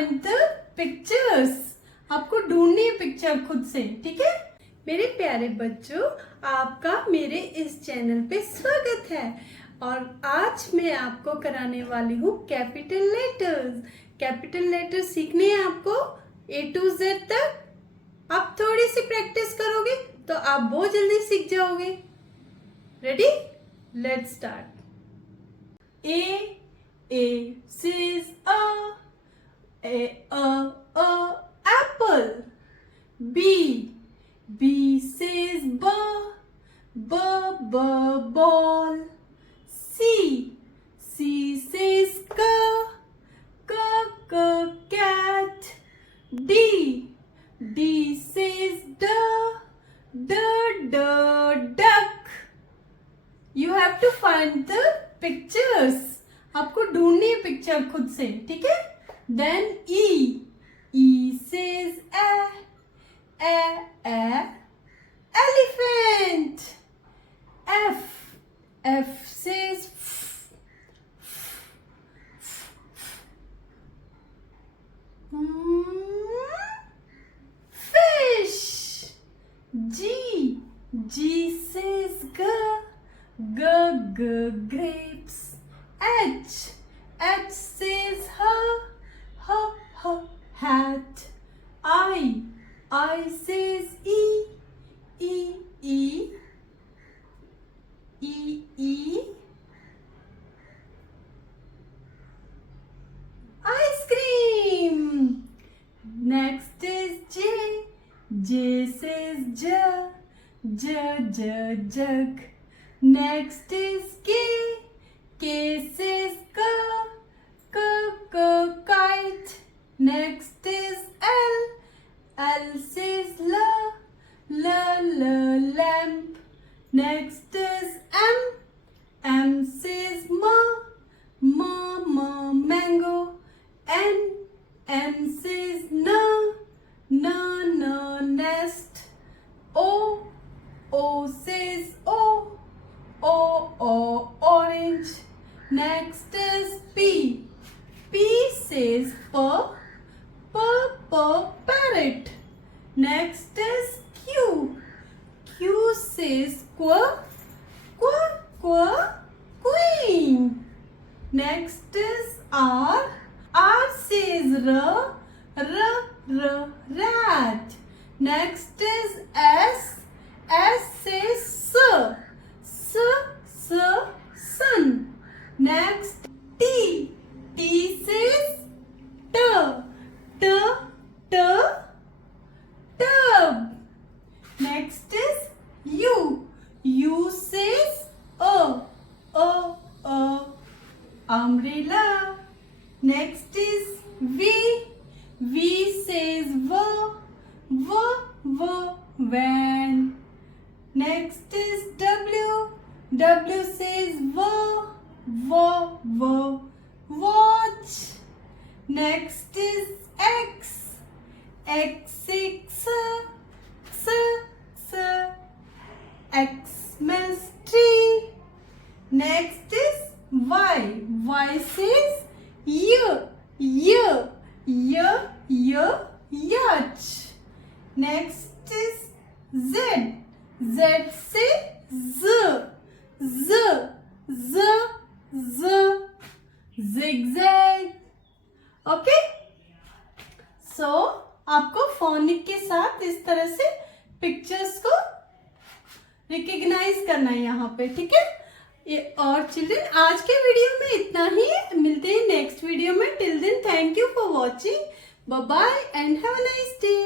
find the pictures. आपको ढूंढनी है पिक्चर खुद से, ठीक है। मेरे प्यारे बच्चों, आपका मेरे इस चैनल पे स्वागत है और आज मैं आपको कराने वाली हूँ कैपिटल लेटर्स। कैपिटल लेटर्स सीखने हैं आपको A to Z तक। आप थोड़ी सी प्रैक्टिस करोगे तो आप बहुत जल्दी सीख जाओगे। Ready? Let's start. A says a apple. B says ball. C says cat. D says duck. You have to find the pictures. आपको ढूंढनी है पिक्चर खुद से, ठीक है। Then E says elephant. F says fish. G says grapes. H says hat. I says E ice cream. Next is J says jug. Next is K says kite. Next is L says lamp. Next is M says mango. N says nest. O says orange. Next is P says parrot. Next is Q says queen. Next is R says rat. Next is S says sun. Next T says tub. Next is U says umbrella. Next is V says van. Next is W says watch. Next is X says Xmas tree. Next is Y says yacht. Next is Z says zigzag. Okay, so आपको phonic के साथ इस तरह से pictures को recognise करना है यहाँ पे, ठीक है। ये और चिल्ड्रन, आज के वीडियो में इतना ही। मिलते हैं नेक्स्ट वीडियो में। Till then, thank you for watching. Bye bye and have a nice day.